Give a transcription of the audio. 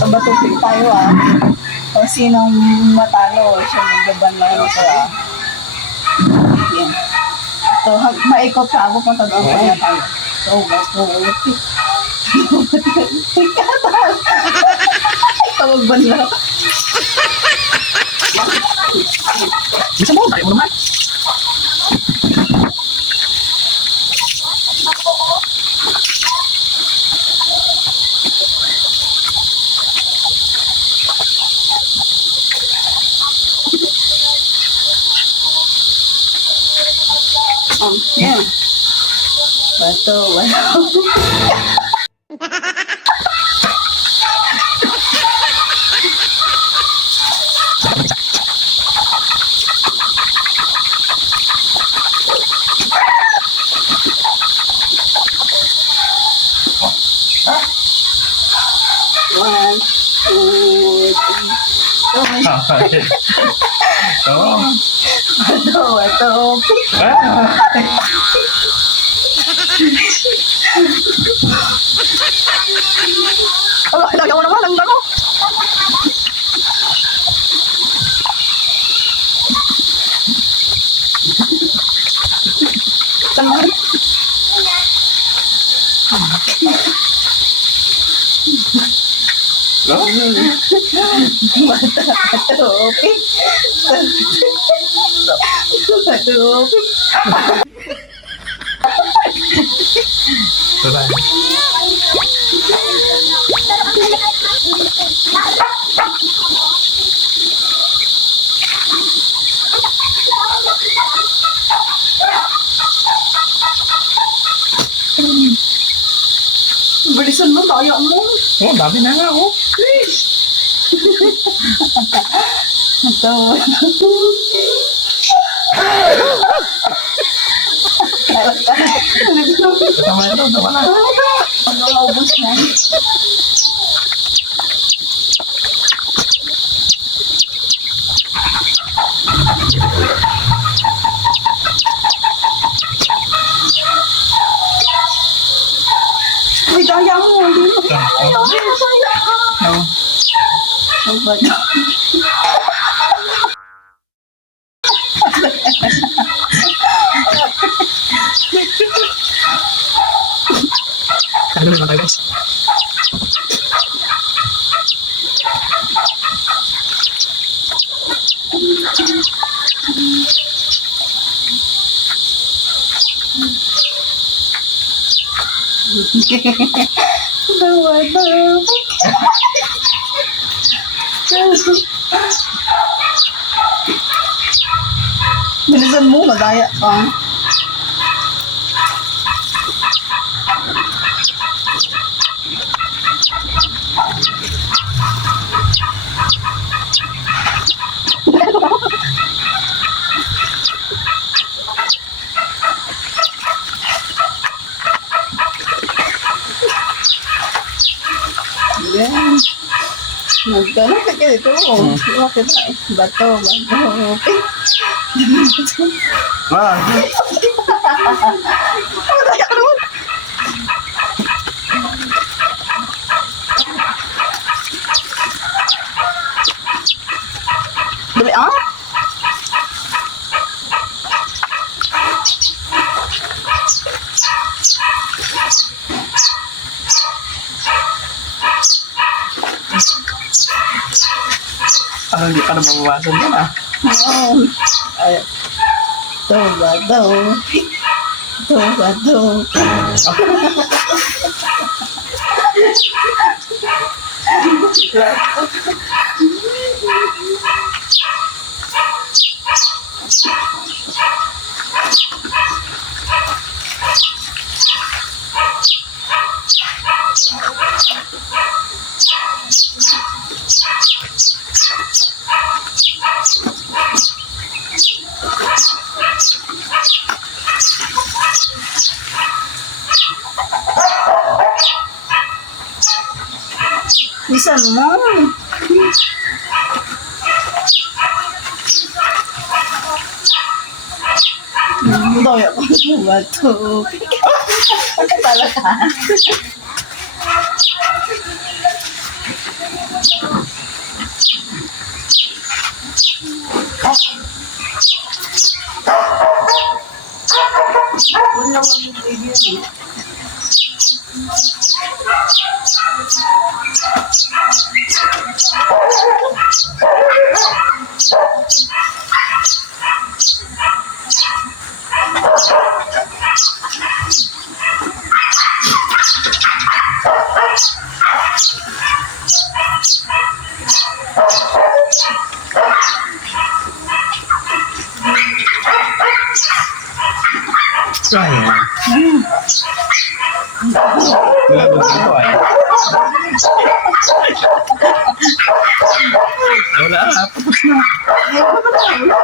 Tabatupin tayo Kung sinong matalo, siya magbabanlayo ko Yan. So, maikot sa ako kung tag-ang kanya tayo. So, bato. Tawag banlaw. Bisa mo, tayo mo naman. Yan. Bato. One, two, three. Bato. Lagaw naman ang dano. Tangan. Bilisan mo, kaya mo. Oh, dami na nga, oh. Ito. Tama ito, tama na. Pag-aubos na. Ay, kaya mo. Hindi mo. No. Ang bato. Ano naman tayo, guys? Bilisan mo, madaya ka. Yan. Magkano ka dito? Bakit na? Bato. Ah, Madaya ka naman. Dali parang hindi pa nababawasan yan, ah. Ay. Bato. Bisan mo. Doya ko sa bato. Talaga. Sayang. Lagot dito ay. Wala, tapos na. Ayaw ko na.